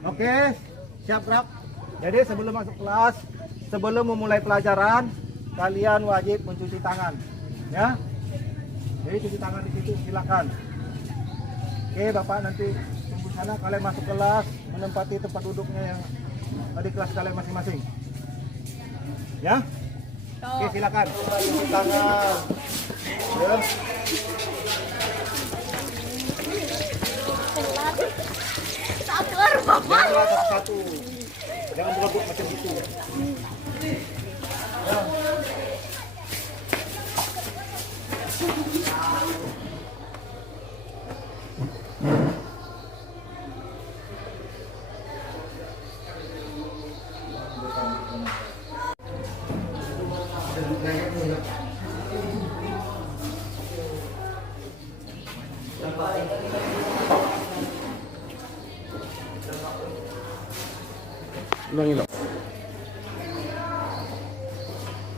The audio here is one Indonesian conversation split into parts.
Oke, siap Rap. Jadi sebelum masuk kelas, sebelum memulai pelajaran, kalian wajib mencuci tangan, ya. Jadi cuci tangan di situ, silakan. Oke, Bapak nanti tunggu sana. Kalian masuk kelas, menempati tempat duduknya yang di kelas kalian masing-masing. Ya. Oke, silakan. Cuci tangan. Ya. Sabar, Bapak. Jangan satu-satu. Jangan berebut macam itu. Ya.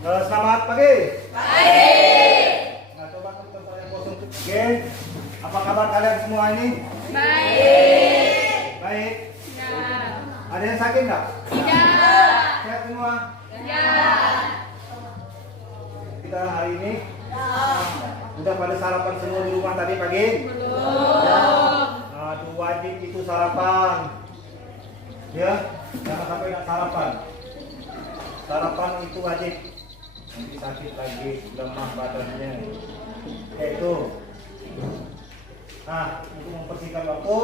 Selamat pagi. Nah, coba tempat yang kosong. Oke. Apa kabar kalian semua ini? Baik. Baik. Ya. Ada yang sakit nggak? Tidak. Sehat semua? Ya. Kita hari ini udah pada sarapan semua di rumah tadi pagi? Belum. Nah, itu wajib itu sarapan. Ya, jangan sampai nggak sarapan. Sarapan itu wajib. Nanti sakit lagi, lemah badannya. Kayak itu. Nah, untuk mempersingkat waktu,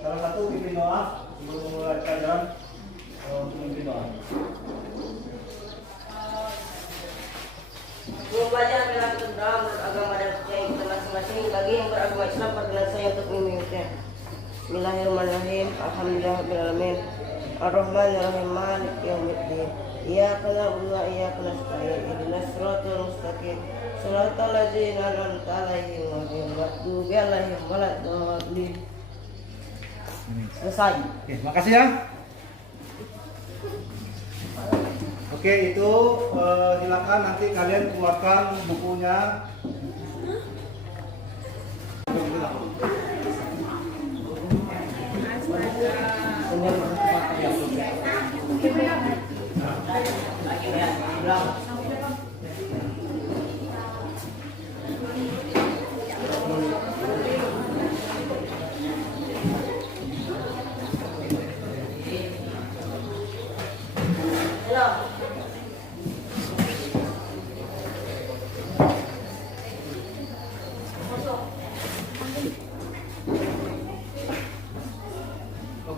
salah satu pimpin doa sebelum memulai pelajaran untuk pimpin doa. Membaca adalah doa menurut agama dan percaya kita masing-masing. Bagi yang beragama Islam, perkenan saya untuk memimpinnya. Bismillahirrahmanirrahim. Alhamdulillahirrahmanirrahim. Ar-Rahmanirrahim. Maliki yaumiddin. Iyyaka na'budu wa iyyaka nasta'in. Ihdinas siratal mustaqim. Siratal ladzina an'amta 'alaihim ghairil maghdubi 'alaihim waladdallin. Selesai. Oke, makasih ya. Oke, itu silakan nanti kalian keluarkan bukunya.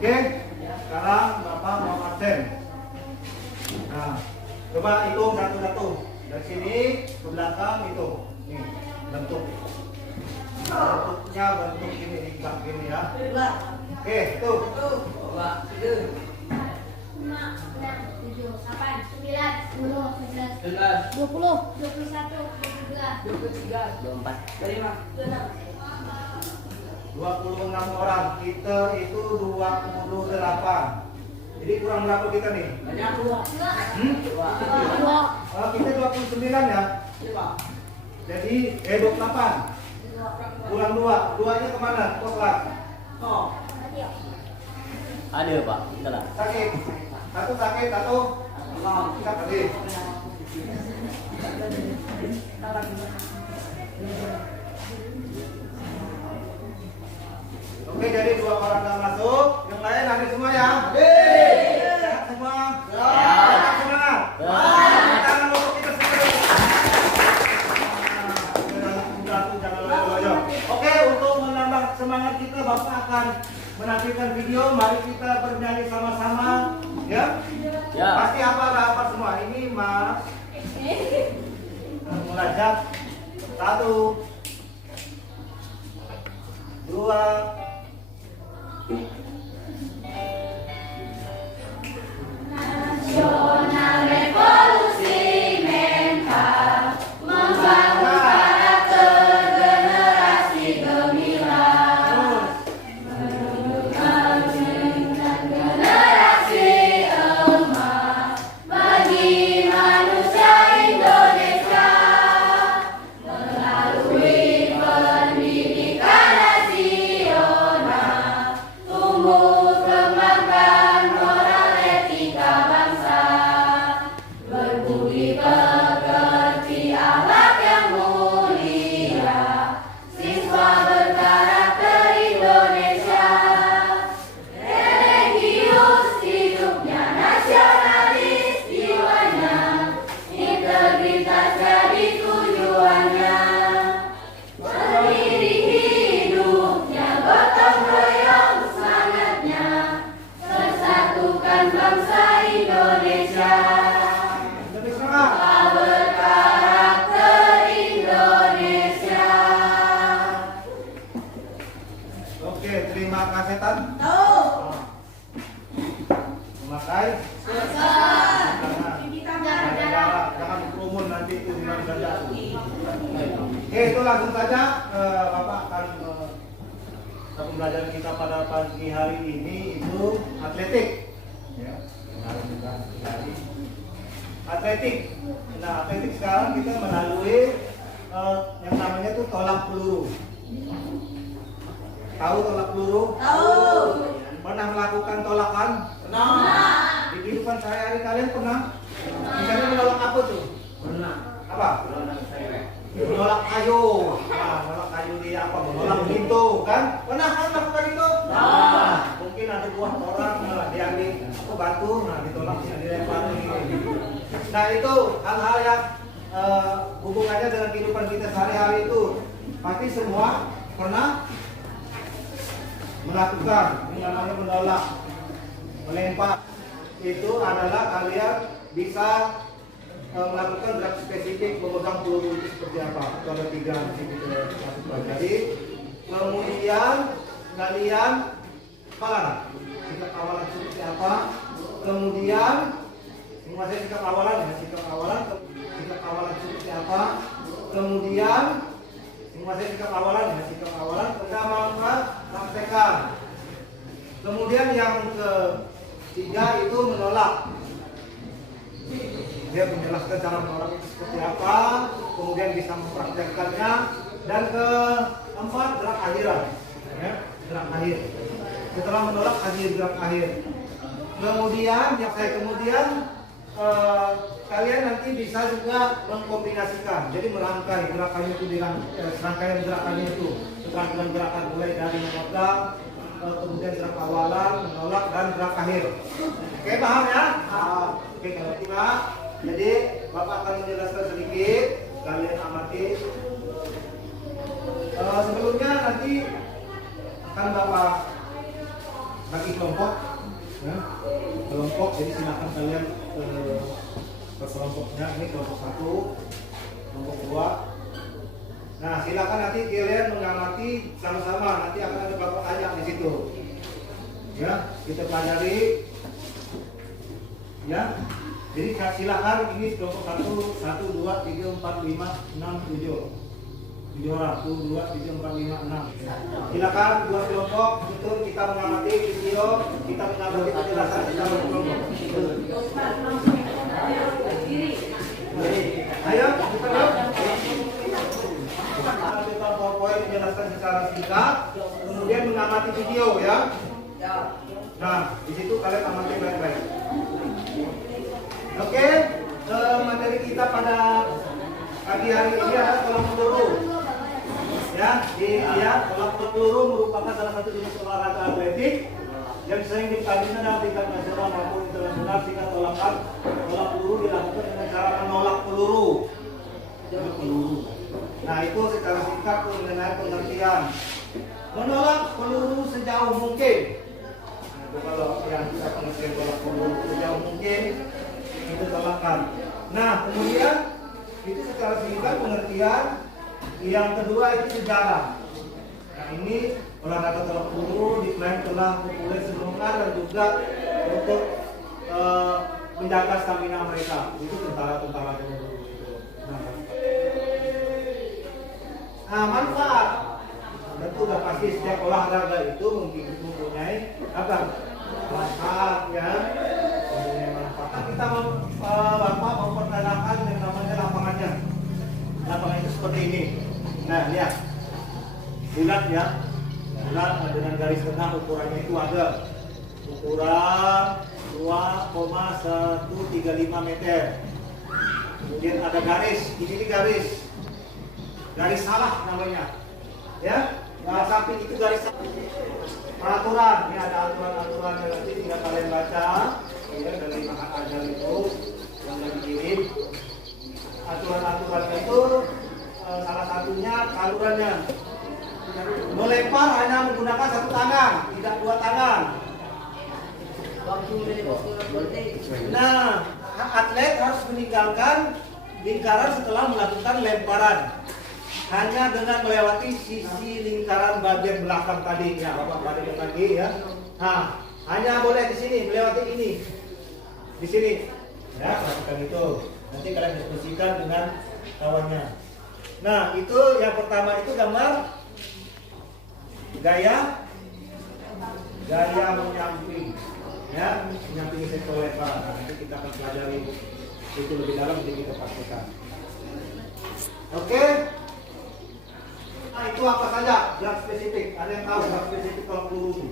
Oke, sekarang Bapak mau absen. Nah, coba hitung satu-satu. Dari sini ke belakang itu. Nih, bentuk. Bentuknya bentuk ini, ikat gini ya. Oke, tuh. 26 orang, kita itu 28. Jadi kurang berapa kita nih? Banyak. Kita 29 ya. Jadi 28. Kurang 2. 2-nya kemana? Ke kelas. Ada Pak, salah. Sakit. Satu sakit, satu. Kita pergi. Oke, jadi 2 orang nggak masuk. Yang lain hadir semua ya? Sehat semua? Tetap semangat? Tangan untuk kita semua. Jangan loyo-loyo. Oke, untuk menambah semangat kita, Bapak akan menampilkan video. Mari kita bernyanyi sama-sama, ya? Ya. Pasti apa semua. Ini Mas Munajat. 1, 2. Nasional Revolusi Mental membangun karakter generasi gemilang, menumbuhkan generasi emas bagi manusia Indonesia melalui pendidikan nasional. Itu langsung saja Bapak akan pembelajaran kita pada pagi hari ini itu atletik. Ya, atletik. Nah, atletik sekarang kita melalui yang namanya itu tolak peluru. Tahu tolak peluru? Tahu. Pernah melakukan tolakan? Pernah. Di kehidupan sehari-hari kalian pernah? Misalnya menolak apa tuh? Pernah. Apa? Menolak kayu. Nah, menolak kayu di apa? Menolak pintu, kan? Pernah kan melakukan itu? Nah, mungkin ada buah orang, diambil apa batu, nah ditolak, dilempar. Nah itu hal-hal yang hubungannya dengan kehidupan kita sehari-hari itu. Pasti semua pernah melakukan, ini namanya menolak, melempar. Itu adalah kalian bisa melakukan gerak spesifik memegang peluru itu seperti apa. Itu ada 3 nanti kita pelajari. Kemudian kalian kawalan, sikap kawalan seperti apa. Kemudian menguasai sikap kawalan, ya, sikap kawalan seperti apa. Kemudian menguasai sikap kawalan, ya, sikap kawalan. Kemudian praktekkan. Kemudian yang ketiga itu menolak. Dia menjelaskan cara menolak itu seperti apa, kemudian bisa mempraktekkannya. Dan keempat, gerak akhiran, ya, gerak akhir. Setelah menolak, gerak akhir. Kemudian kalian nanti bisa juga mengkombinasikan, jadi merangkai gerakannya itu, serangkaian gerakannya itu, gerakan mulai dari memegang, kemudian gerak awalan, menolak, dan gerak akhir. Oke, paham ya? Oke, kalau tidak, jadi Bapak akan menjelaskan sedikit, kalian amati. Sebelumnya nanti akan Bapak bagi kelompok, ya, kelompok. Jadi silakan kalian ke kelompoknya. Ini kelompok 1, kelompok 2. Nah, silakan nanti kalian mengamati sama-sama. Nanti akan ada Bapak tanya di situ. Ya, kita pelajari. Ya. Jadi silakan, ini kelompok 1, 2, 3, 4, 5, 6, 7. 7 orang, 1, 2, 3, 4, 5, 6. Silakan buat kelompok untuk kita mengamati video, kita mengamati penjelasan secara kelompok. Ayo, kita lihat. Kita PowerPoint menjelaskan secara singkat, kemudian mengamati video, ya. Nah, di situ kalian amati baik-baik. Oke, materi kita pada pagi hari ini adalah tolak peluru. Ya, tolak peluru merupakan salah satu jenis olahraga atletik yang sering dipadukan dalam tingkat nasional maupun internasional. Sehingga tolak peluru dilakukan dengan cara menolak peluru. Nah, itu secara singkat mengenai pengertian menolak peluru sejauh mungkin. Nah, kalau yang kita pengertian tolak peluru sejauh mungkin itu tolakan. Nah, kemudian itu secara singkat pengertian. Yang kedua itu sejarah. Nah, ini olahraga tolak peluru diklaim telah populer sebelumnya dan juga untuk menjaga stamina mereka. Itu tentara-tentara dulu. Nah, manfaat tentu sudah pasti setiap olahraga itu mempunyai apa? Manfaat, ya. Mempunyai manfaat. Nah, kita memperkenalkan yang namanya lapangannya. Lapangan itu seperti ini. Nah, lihat, bulat, ya, bulat dengan garis tengah. Ukurannya itu ada ukuran 2,135 meter. Kemudian ada garis, ini garis salah namanya, ya. Nah, samping itu garis peraturan. Ini ada aturan yang nanti tinggal kalian baca, ya, dari Mahat Ajar itu yang dikirim. Aturan-aturannya itu salah satunya salurannya. Melempar hanya menggunakan satu tangan, tidak dua tangan. Nah, atlet harus meninggalkan lingkaran setelah melakukan lemparan. Hanya dengan melewati sisi lingkaran bagian belakang tadi, ya, Bapak bagian tadi, ya. Nah, hanya boleh di sini, melewati ini, di sini. Ya, lakukan itu. Nanti kalian diskusikan dengan kawannya. Nah, itu yang pertama itu gambar gaya menyamping, ya, menyamping sektor lebar. Nah, nanti kita akan pelajari itu lebih dalam, jadi kita pastikan. Oke. Nah, itu apa saja gerak spesifik? Ada yang tahu gerak spesifik kalau peluru?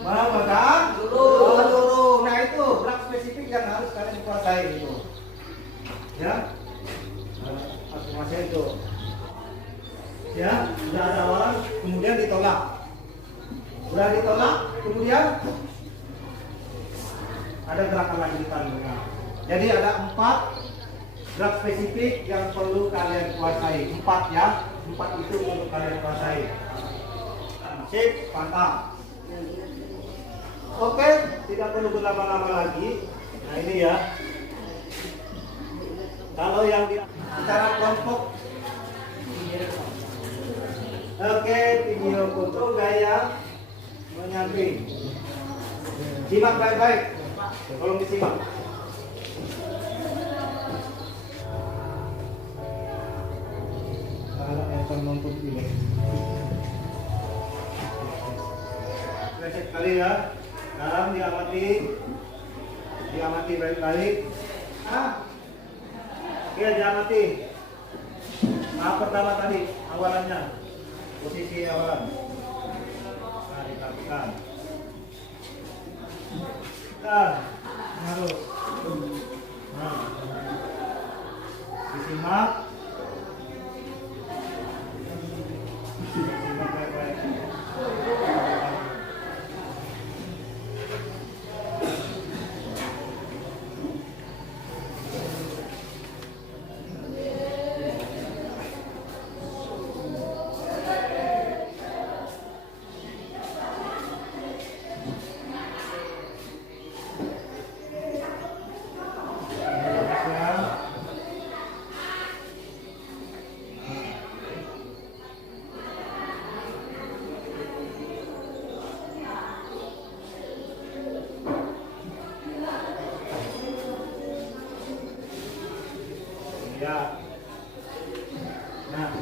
Memegang peluru. Nah, itu gerak spesifik yang harus kalian kuasai itu. Ya. Masih itu. Ya, sudah ada awal, kemudian ditolak. Sudah ditolak, kemudian ada gerakan lanjutannya. Jadi ada 4 gerak spesifik yang perlu kalian kuasai. 4 ya, 4 itu perlu kalian kuasai. Sip, pantang. Oke, tidak perlu berlama-lama lagi. Nah ini ya. Kalau yang secara kelompok, oke, video foto gaya menyamping. Simak baik-baik. Tolong disimak. Anak yang akan nonton ini. Reset kali ya. Sekarang diamati baik-baik. Oke, diamati. Tahap pertama tadi, awalannya, posisi awalan. Nah, diperhatikan. Dan harus. Nah, disimak. Disimak baik-baik. Ya. Nah,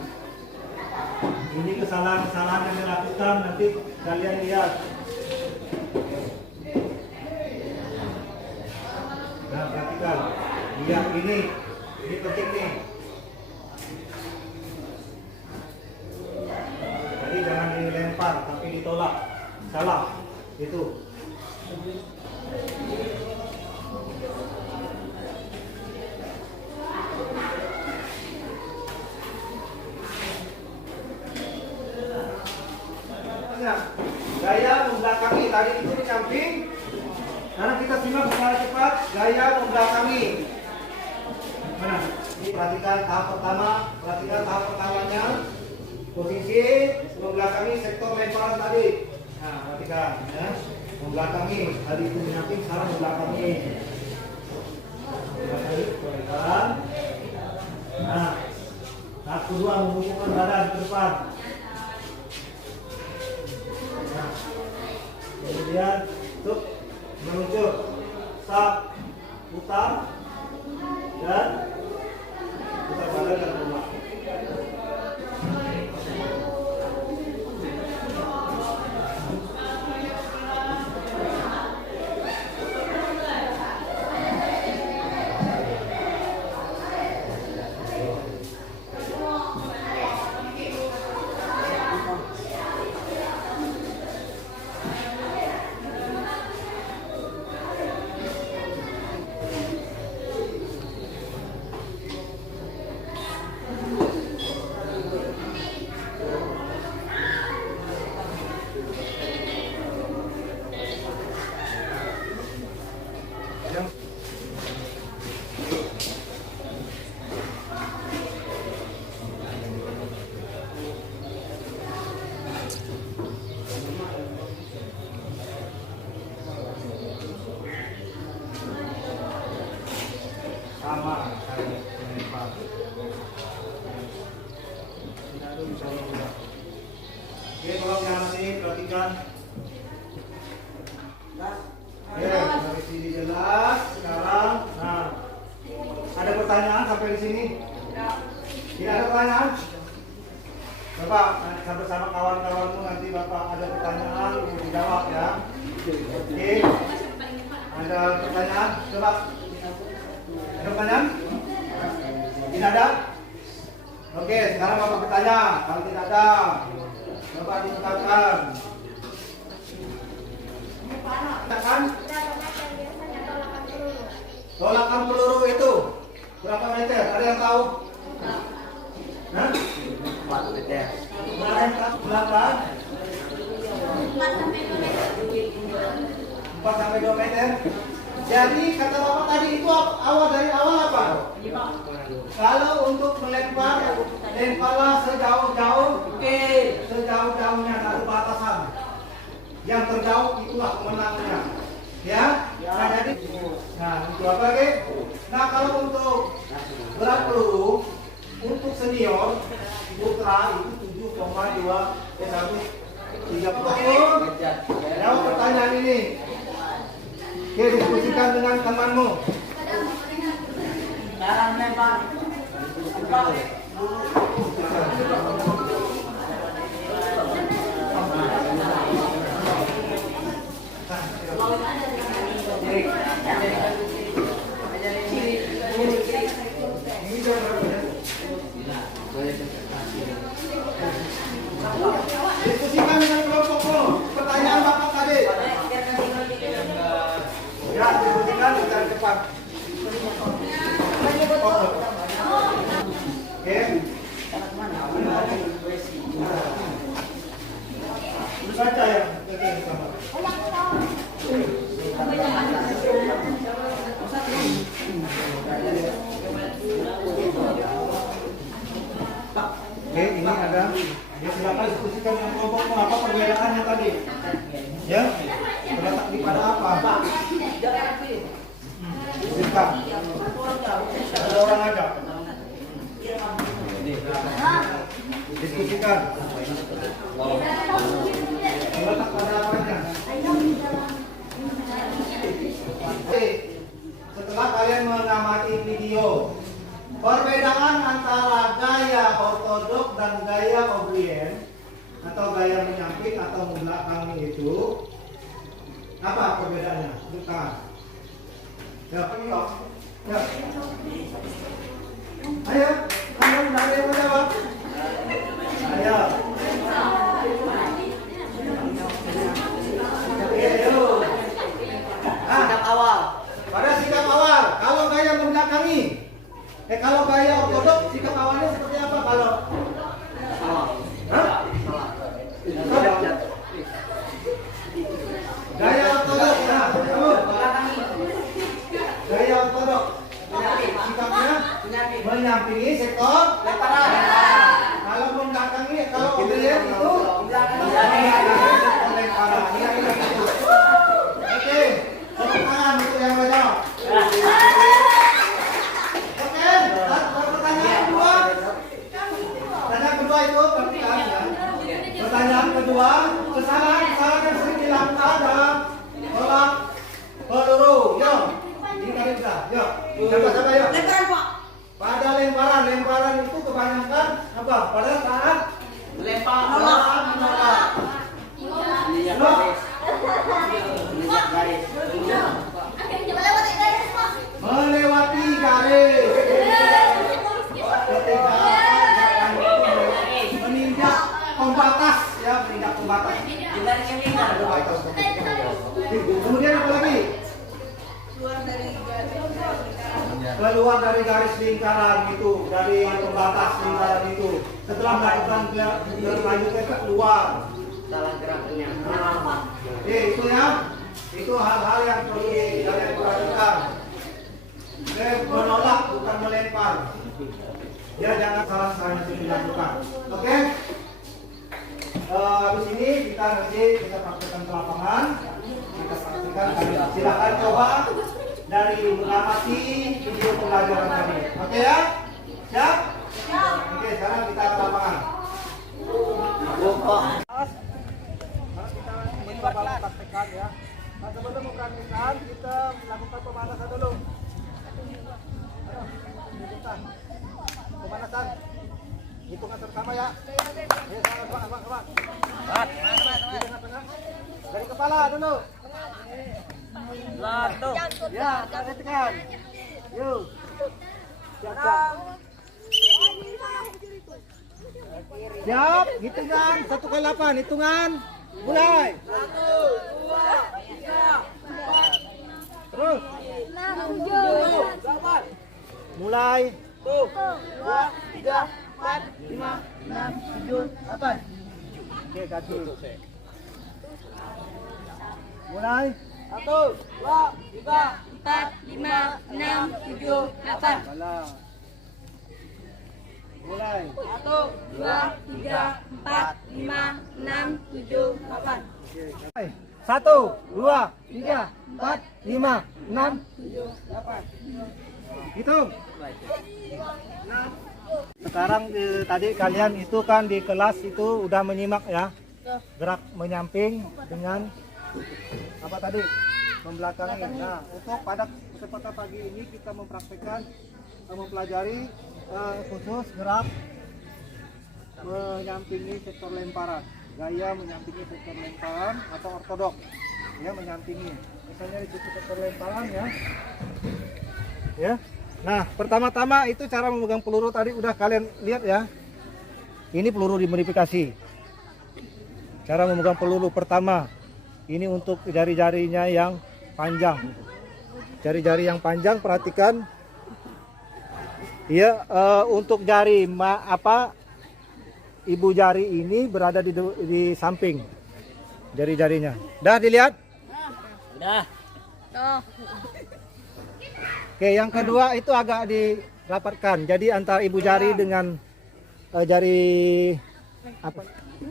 ini kesalahan-kesalahan yang dilakukan nanti kalian lihat. Nah, perhatikan. Lihat ini penting nih. Jadi jangan dilempar, tapi ditolak. Salah. Itu. Gaya membelakangi, tadi itu menyamping. Karena kita simak secara cepat, gaya membelakangi. Mana? Ini perhatikan tahap pertamanya. Posisi membelakangi sektor lemparan tadi. Nah, perhatikan ya. Membelakangi, tadi itu menyamping, sekarang membelakangi. Perhatikan. Nah, tahap kedua menghubungkan badan ke depan. Nah, kemudian tuk meluncur, stop, putar, dan putar badan dan keluar. Sama kayak melempar. Oke, tolong diamati, perhatikan. Oke, dari sini jelas. Sekarang, nah, ada pertanyaan sampai di sini? Tidak ada pertanyaan? Coba bersama kawan-kawanmu nanti Bapak ada pertanyaan untuk dijawab ya. Oke. Ada pertanyaan? Coba. Ada pertanyaan? Tidak ada? Oke, sekarang Bapak bertanya. Kalau tidak ada, coba diucapkan. Katakan. Tolakan peluru itu berapa meter? Ada yang tahu? Hah? 4 meter. Berapa? 4 sampai 2 meter. Jadi kata Bapak tadi itu dari awal apa? Kalau untuk melempar, lemparlah sejauh-jauh, sejauh-jauhnya satu batasan. Yang terjauh itulah pemenangnya. Ya? Nah, jadi, itu apa lagi? Nah, kalau untuk berat peluru, untuk senior, putra itu 7,2 30. Jawab pertanyaan ini. Oke, diskusikan dengan temanmu. Sekarang lempar. Diskusikan dengan kelompokmu. Pertanyaan Bapak tadi. Ya, diskusikan secara cepat. Oke. Baca ya. Oke, ini ada. Ya, silakan diskusikan dengan kelompokmu apa perbedaannya tadi. Ya, terletak di pada apa? Silakan. Ada orang ada. Diskusikan. Terletak pada apanya? Oke, setelah kalian mengamati video, perbedaan antara gaya ortodok dan gaya oblien atau gaya menyamping atau membelakangi itu apa perbedaannya? Bukan. Ya, ayo. Ya. Ayo, kamu dari yang menjawab. Ayo. Ayo. Sikap awal. Pada sikap awal, kalau gaya membelakangi, kalau gaya ortodok, sikap awalnya seperti apa kalau? Hah? Gaya ortodok, nah, kamu. Gaya ortodok, sikapnya menyampingi sektor lemparan. Kalau membelakangi, kalau oblien itu lemparan. Oke, tepuk tangan untuk yang menjawab. Pertanyaan kedua, kesalahan yang sering dilakukan dalam tolak peluru. Yo, ini kali kita. Yo, coba yuk. Lemparan, Pak. Pada lemparan itu kebanyakan apa? Pada saat Lempar. menolak. Melewati garis. Ketika menindak pembatas, ya menindak pembatas. Kemudian apa lagi? Keluar dari garis lingkaran itu, dari pembatas lingkaran itu. Setelah melakukan berlanjutnya keluar. Salah geraknya. Itu ya, itu hal-hal yang perlu kalian perhatikan. Menolak bukan melempar. Ya, jangan salah-salah yang sudah dilakukan. Oke? Habis ini kita praktekkan ke lapangan. Kita praktekkan. Silakan coba dari mengamati video pelajaran tadi. Oke ya? Siap? Oke, sekarang kita ke lapangan. Ini bakal praktekkan ya. Nah, sebelum mempraktekkan, kita melakukan pemanasan dulu. Ayo, Hitungan sama ya. Ya, sama. Di tengah-tengah. Dari kepala dulu. Satu. Ya, perhatikan. Yuk. Siap. Siap, hitungan 1 kali 8, hitungan. Mulai. 1, 2, 3, 4, Terus. 7, 8. Mulai. 1, 2, 3, 4, 5, 6, 7, 8. Oke, ganti. Mulai. 1, 2, 3, 4, 5, 6, 7, 8. Salah. Mulai. 1, 2, 3, 4, 5, 6, 7, 8. Oke. 1, 2, 3, 4, 5, 6, 8. hitung. Sekarang tadi kalian itu kan di kelas itu udah menyimak ya, gerak menyamping dengan apa tadi, membelakangi. Nah, untuk pada kesempatan pagi ini kita mempraktekkan mempelajari khusus gerak menyampingi sektor lemparan, gaya menyampingi sektor lemparan atau ortodok, ya menyampingi. Misalnya di situ sektor lemparan ya. Nah, pertama-tama itu cara memegang peluru tadi udah kalian lihat ya. Ini peluru dimodifikasi. Cara memegang peluru pertama, ini untuk jari-jarinya yang panjang. Jari-jari yang panjang, perhatikan. Ya, untuk jari ibu jari ini berada di samping jari-jarinya. Dah dilihat? Udah. Oke, yang kedua itu agak dirapatkan. Jadi antara ibu jari dengan jari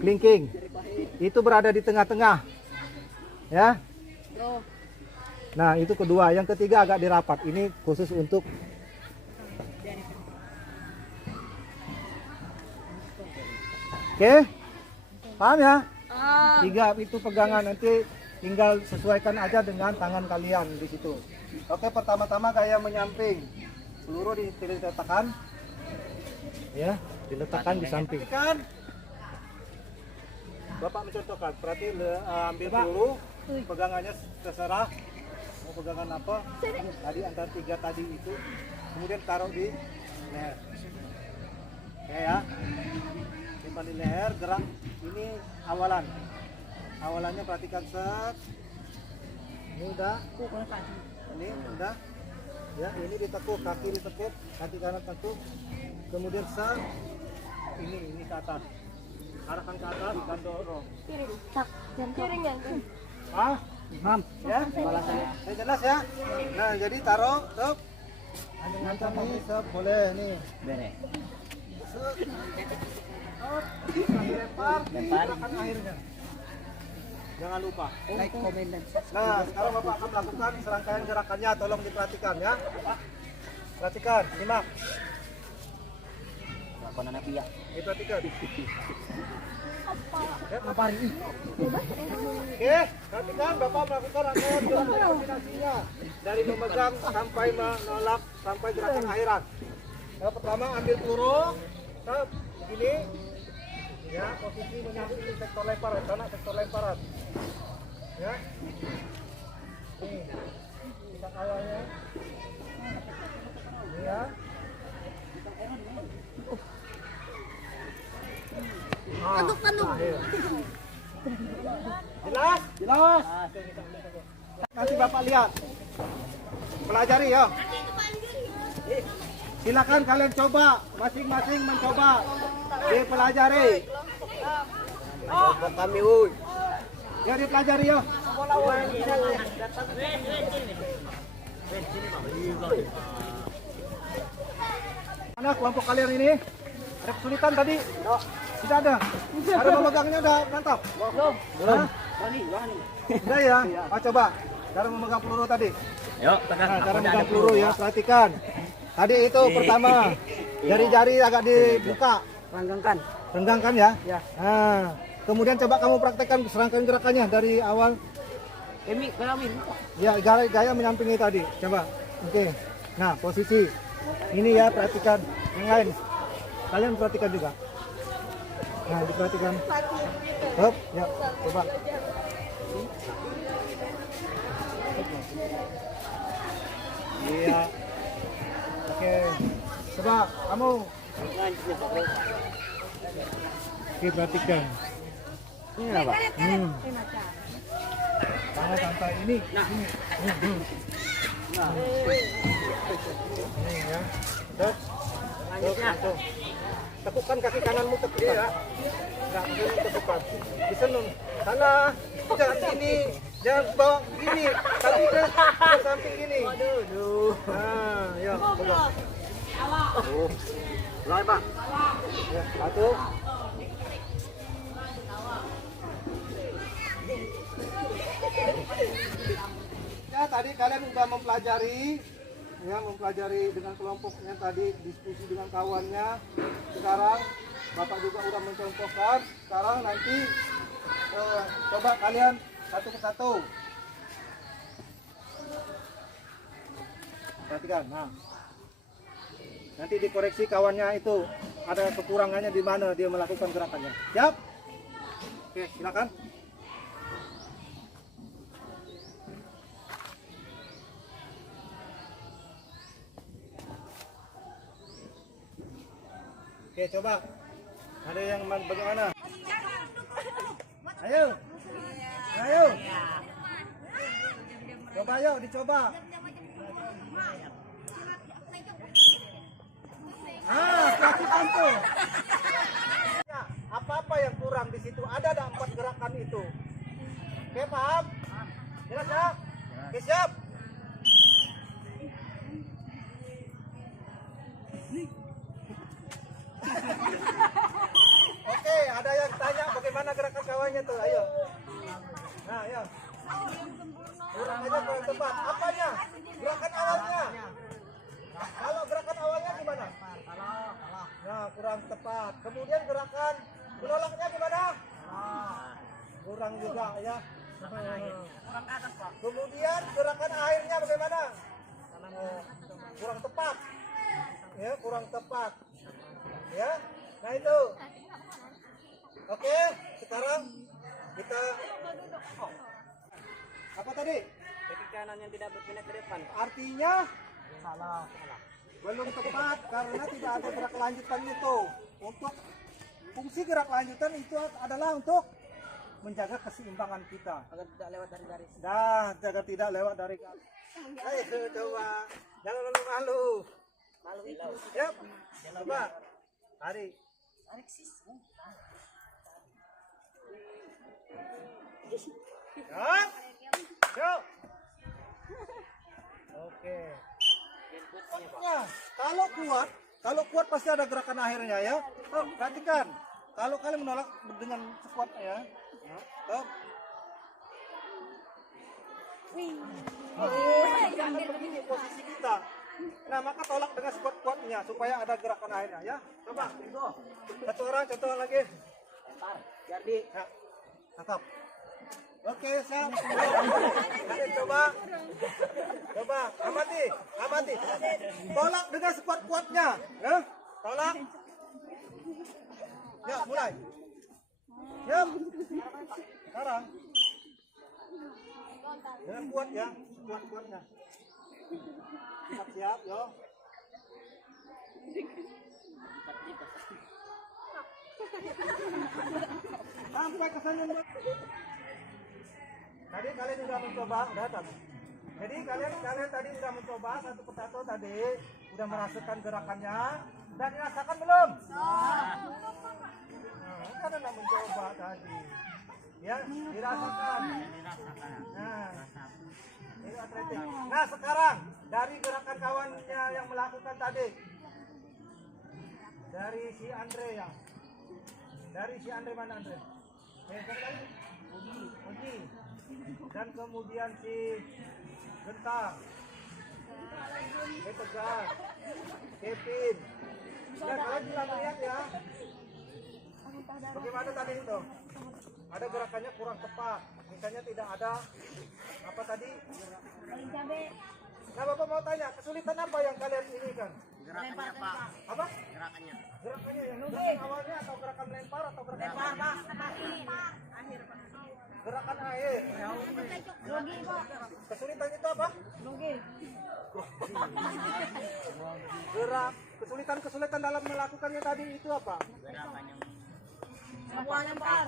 kelingking itu berada di tengah-tengah. Ya. Nah, itu kedua. Yang ketiga agak dirapat. Ini khusus untuk Oke. Paham ya? Tiga itu pegangan, nanti tinggal sesuaikan aja dengan tangan kalian di situ. Oke, pertama-tama gaya menyamping. Peluru diletakkan. Ya, diletakkan di samping. Kan? Bapak mencontohkan, berarti ambil peluru, pegangannya terserah. Mau pegangan apa? Tadi antara 3 tadi itu. Kemudian taruh di leher. Oke ya. Simpan di leher, gerak. Ini awalan. Awalannya perhatikan set. Ini udah. Ini udah. Ya, ini ditekuk, kaki ditekuk, kaki kanan tekuk. Kemudian set. Ini ke atas. Arahkan ke atas dan dorong. Kiri yang Ah, Imam. Ya, saya jelas ya. Nah, jadi taruh, tuh. Ngancam ini, set, boleh nih. Bene. Set. Lempar, gerakan akhirnya. Jangan lupa. Like, comment, dan Nah, sekarang Bapak akan melakukan serangkaian gerakannya. Tolong diperhatikan ya. Perhatikan, simak. Apa nana pia? Perhatikan. Ya, ngapain? Oke, perhatikan Bapak melakukan rangkaian gerakan kombinasinya. Dari memegang sampai menolak sampai gerakan akhiran. Yang pertama ambil peluru, tap, begini. Ya, posisi menyamping sektor lemparan, sana sektor lemparan. Ya. Nih. Kita awalnya. Ini ya. Tanduk. Jelas? Jelas. Nanti Bapak lihat. Pelajari ya. Silakan kalian coba, masing-masing mencoba. Dipelajari. Kami uy. Ya dipelajari ya. Mana kelompok kalian ini? Ada kesulitan tadi? Tidak ada. Ada memegangnya udah mantap? Belum. Udah ya. Coba. Cara memegang peluru tadi. Yuk, Nah, cara memegang peluru ya, perhatikan. Tadi itu pertama, jari-jari agak dibuka. Renggangkan ya. Nah, kemudian coba kamu praktekkan serangkaian gerakannya dari awal. Ya, gaya menyampingi tadi. Coba. Oke. Nah, posisi. Ini ya, perhatikan. Yang lain. Kalian perhatikan juga. Nah, diperhatikan. Hop, ya, coba. Iya. Oke. Coba kamu. Oke, perhatikan. Ini apa? Tangan santai ini. Ini. Nah. Ini ya. Tuh. Tekukkan kaki kananmu tegukan. Ya. Enggak perlu tegukan. Bisa nun. Salah. Jangan gini. Jangan bawa gini. Tapi ke samping gini. Waduh. Nah, ya. Coba. Oh. Mulai, Pak. Ya, satu. Ya, tadi kalian sudah mempelajari dengan kelompoknya tadi, diskusi dengan kawannya. Sekarang Bapak juga sudah mencontohkan. Sekarang nanti coba kalian satu ke satu. Perhatikan. Nah, nanti dikoreksi kawannya itu ada kekurangannya di mana dia melakukan gerakannya. Siap? Oke, silakan. Oke, coba. Ada yang bagaimana? Ayo. Ayo. Coba ayo dicoba. Lakukan tuh. Ya, apa-apa yang kurang di situ ada 4 gerakan itu. Oke, paham? Jelas ya? Oke, siap. Oke, ada yang tanya bagaimana gerakan kawannya tuh, ayo. Nah, ayo. Kurang aja kurang tepat. Apanya? Gerakan awalnya. Kalau gerakan awalnya gimana? Nah, kurang tepat. Kemudian gerakan menolaknya gimana? Kurang juga ya. Kemudian gerakan akhirnya bagaimana? Kurang tepat. Ya, kurang tepat. Ya. Nah, itu. Oke, sekarang kita apa tadi? Kaki kanan yang tidak berpindah ke depan. Artinya salah. Belum tepat karena tidak ada gerak lanjutan itu. Untuk fungsi gerak lanjutan itu adalah untuk menjaga keseimbangan kita. Agar tidak lewat dari garis. Agar tidak lewat dari garis. Ayo coba. Jangan malu-malu. Malu itu. Siap. Coba. Tarik. Ya. Yuk. Oke. Ya, kalau kuat pasti ada gerakan akhirnya ya. Tuh, perhatikan. Kalau kalian menolak dengan sekuatnya ya. Tuh. Jangan begini posisi kita. Nah, maka tolak dengan sekuat-kuatnya supaya ada gerakan akhirnya ya. Coba. Satu orang contoh lagi. Jadi, ya. Tangkap. Oke, siap. Coba. Coba, amati. Tolak dengan sekuat-kuatnya. Ya, tolak. Ya, mulai. Ya. Sekarang. Dengan kuat ya, kuat-kuatnya. Siap, yo. Sampai ke sana. Tadi kalian sudah mencoba, datang. Jadi kalian tadi sudah mencoba satu persatu tadi, sudah merasakan gerakannya, sudah dirasakan belum? Kan sudah mencoba tadi, ya dirasakan. Nah, ini atletik. Nah sekarang dari gerakan kawannya yang melakukan tadi, dari si Andre ya, mana Andre? Uji. Dan kemudian si Gentar, Tegar, Kevin. Dan kalian bisa melihat ya, bagaimana tadi itu? Ada gerakannya kurang tepat. Misalnya tidak ada apa tadi? Nah, Bapak mau tanya, kesulitan apa yang kalian ini kan? Gerakannya, Pak. Apa? Gerakannya. Gerakannya yang nunggu. awalnya atau gerakan melempar atau gerakan Lempar, Pak. gerakan air. Grogi, Pak. Kesulitan itu apa? Grogi. Kesulitan dalam melakukannya tadi itu apa? Semua lempar.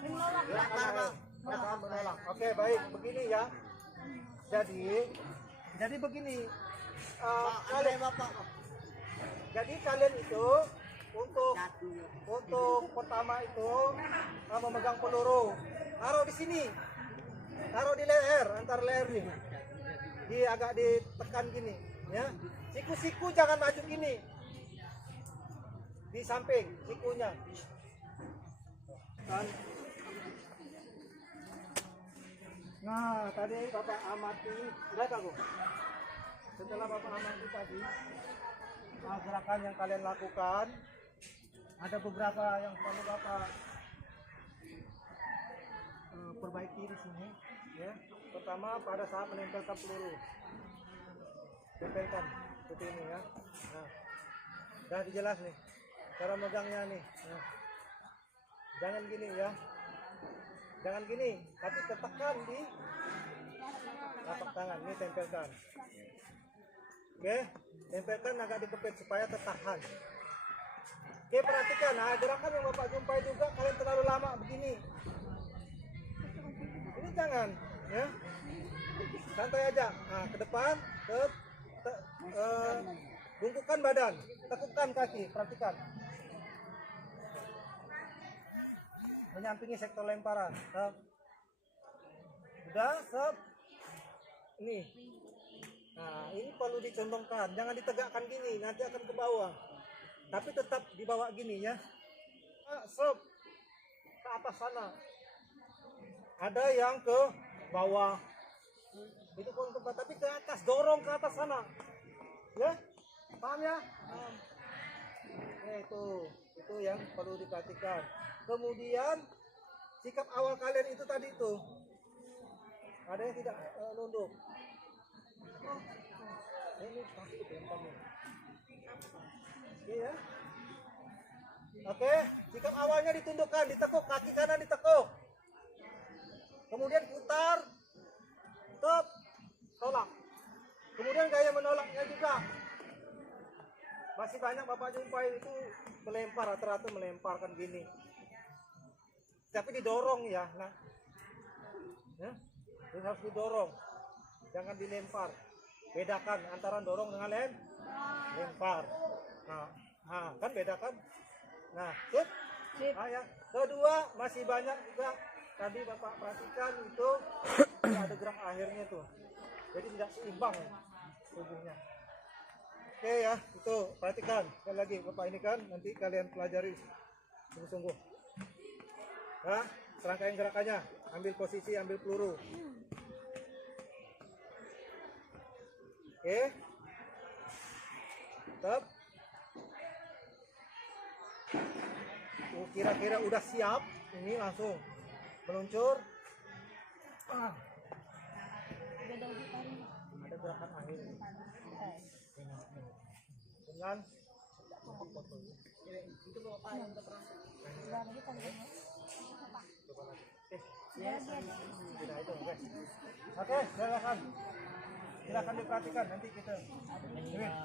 Menolak. Gerakan menolak. Oke, baik. Begini ya. Jadi begini. Jadi kalian itu untuk pertama itu memegang peluru, taruh di sini, taruh di leher, antar leher nih, agak ditekan gini, ya. Siku-siku jangan maju gini, di samping sikunya. Nah, tadi Bapak amati, udah kagum. Setelah Bapak amati tadi, gerakan yang kalian lakukan, ada beberapa yang perlu Bapak perbaiki di sini. Ya. Pertama, pada saat menempelkan peluru, tempelkan seperti ini ya. Nah, udah dijelas nih, cara megangnya nih. Nah, jangan gini ya, jangan gini, tapi tekan di tapak tangan. Ini tempelkan. Oke, tempelkan agak dikepit supaya tertahan. Oke, perhatikan, nah gerakan yang Bapak jumpai juga kalian terlalu lama begini. Ini jangan, ya. Santai aja. Nah, ke depan, bungkukkan badan, tekukkan kaki, perhatikan. Menyampingi sektor lemparan. Udah, ini. Nah, ini perlu dicondongkan, jangan ditegakkan gini, nanti akan ke bawah. Tapi tetap dibawa gini ya. Ke atas sana. Ada yang ke bawah. Itu pun tempat, tapi ke atas, dorong ke atas sana. Ya? Paham ya? Itu yang perlu diperhatikan. Kemudian sikap awal kalian itu tadi tuh. Ada yang tidak nunduk. Ini takut ya kamu. Oke ya. Oke, sikap awalnya ditundukkan, ditekuk, kaki kanan ditekuk. Kemudian putar, stop, tolak. Kemudian gaya menolaknya juga. Masih banyak Bapak jumpai itu melempar, rata-rata melemparkan gini. Tapi didorong ya, nah. Ya, ini harus didorong, jangan dilempar. Bedakan antara dorong dengan lempar. Nah, kan bedakan. Nah, sip. Ah, ya. Kedua, masih banyak juga tadi Bapak perhatikan itu ada gerak akhirnya tuh. Jadi tidak seimbang tubuhnya. Oke ya, itu perhatikan. Sekali lagi Bapak ini kan nanti kalian pelajari sungguh-sungguh. Nah, serangkaian gerakannya, ambil posisi, ambil peluru. Oke. Tetap. Kira-kira udah siap, ini langsung meluncur. Ada gerakan akhir dengan itu Bapak yang terperangkap. Oke, silakan. Silakan diperhatikan nanti kita.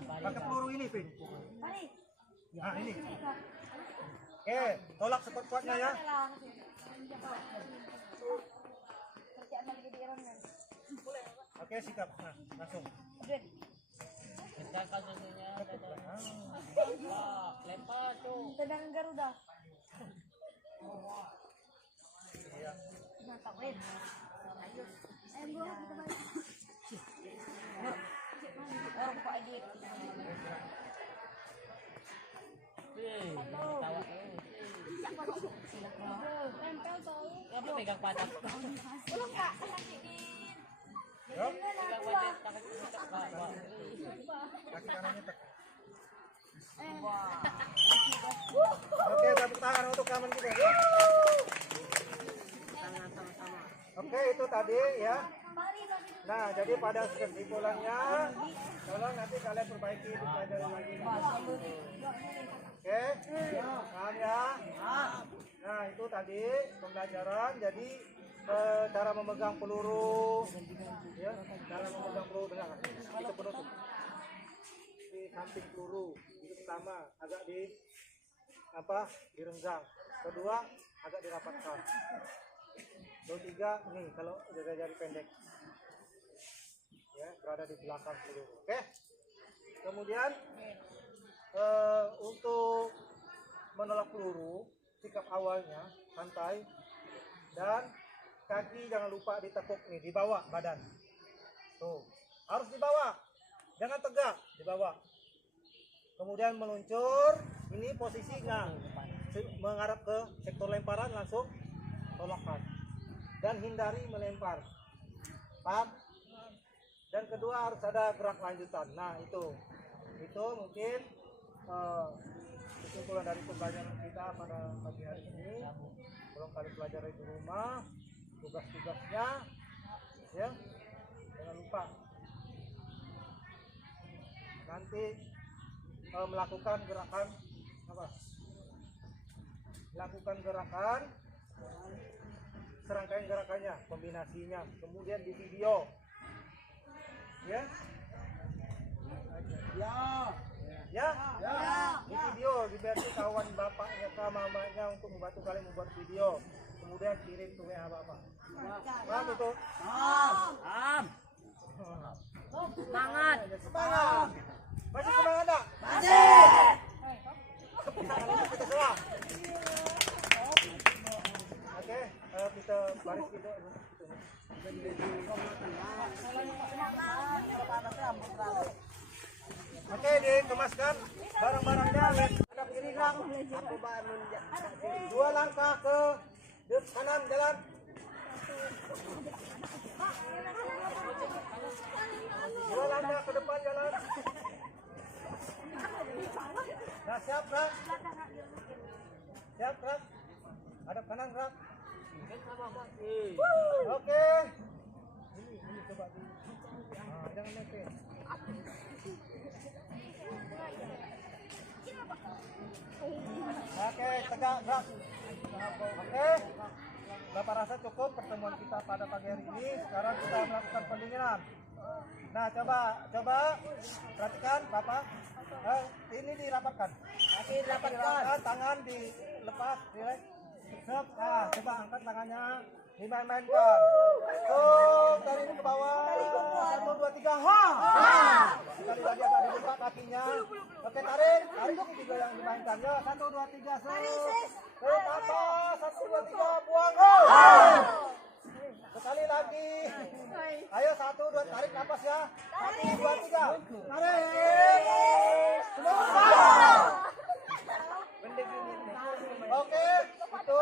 Pakai peluru ini, Pin. Nah, ini. Oke, tolak sekuat-kuatnya ya. Oke, sikap. Nah, langsung. Lempar tuh. Tendangan Garuda. Iya. Orang Pak Edit. Tawa. Tempel tahu. Apa pegang padat? Belum Kak, sakitin. Yuk, Pegang padat, takut bawa. kaki kanannya tek. Oke, tepuk tangan untuk kawan kita. Oke, itu tadi ya. Nah, jadi pada kesimpulannya, tolong nanti kalian perbaiki, pelajari lagi. Oke. Paham ya? Nah, itu tadi pembelajaran. Jadi cara memegang peluru, ya, cara memegang peluru dengan itu penutup di samping peluru. Itu pertama, agak direnggang. Kedua, agak dirapatkan. Lalu tiga, nih kalau jari pendek, ya, berada di belakang peluru. Oke. Kemudian untuk menolak peluru, sikap awalnya santai dan kaki jangan lupa ditekuk nih di bawah badan. Tuh, harus di bawah, jangan tegak, di bawah. Kemudian meluncur, ini posisinya mengarah ke sektor lemparan, langsung tolakkan dan hindari melempar. Paham? Dan kedua harus ada gerak lanjutan. Nah, itu mungkin kesimpulan dari pembelajaran kita pada pagi hari ini. Belum kali pelajari di rumah, tugas-tugasnya, ya, jangan lupa nanti melakukan gerakan apa? Lakukan gerakan, serangkaian gerakannya, kombinasinya, kemudian di video, ya. Ya, di video dibantu kawan bapaknya ke mamanya untuk membantu kalian membuat video, kemudian kirim ke WA bapak. Paham itu? Am. Semangat. Semangat. Masih semangat enggak? Kita semua. Oke, kita baris video. Oke, dikemaskan barang-barangnya. Hadap kiri gerak. Dua langkah ke kanan jalan. Dua langkah ke depan jalan. Nah, siap gerak. Siap gerak. Hadap kanan gerak. Oke. Ini coba. Nah, jangan mepet. Oke, tegak gerak. Oke. Bapak rasa cukup pertemuan kita pada pagi hari ini. Sekarang kita melakukan pendinginan. Nah, coba perhatikan Bapak. Ini dirapatkan. Kaki dirapatkan, tangan dilepas, relax. Nah, coba angkat tangannya, dimain-mainkan. Tuh, dari ini ke bawah. 1, 2, 3, ha! Sekali lagi agak dibuka kakinya. Oke, tarik juga yang dimainkan. Ya, 1, 2, 3, tarik atas. 1, 2, 3, buang. Sekali lagi. Ayo, 1, 2, tarik napas ya. 1, 2, 3. Tarik. Oke, itu.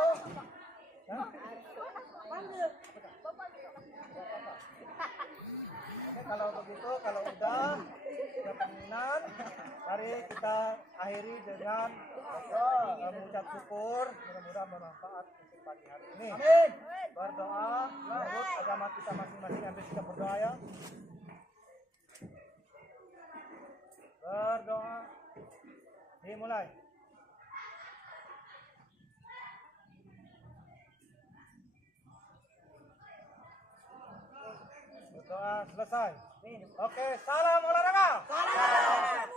Oke, kalau begitu, kalau udah pendinginan, mari kita akhiri dengan mengucap syukur. Mudah-mudahan bermanfaat untuk pagi hari ini. Amin. Berdoa menurut agama kita masing-masing. Ambil sikap berdoa ya. Berdoa. Dimulai. Berdoa selesai. Oke, salam olahraga. Salam.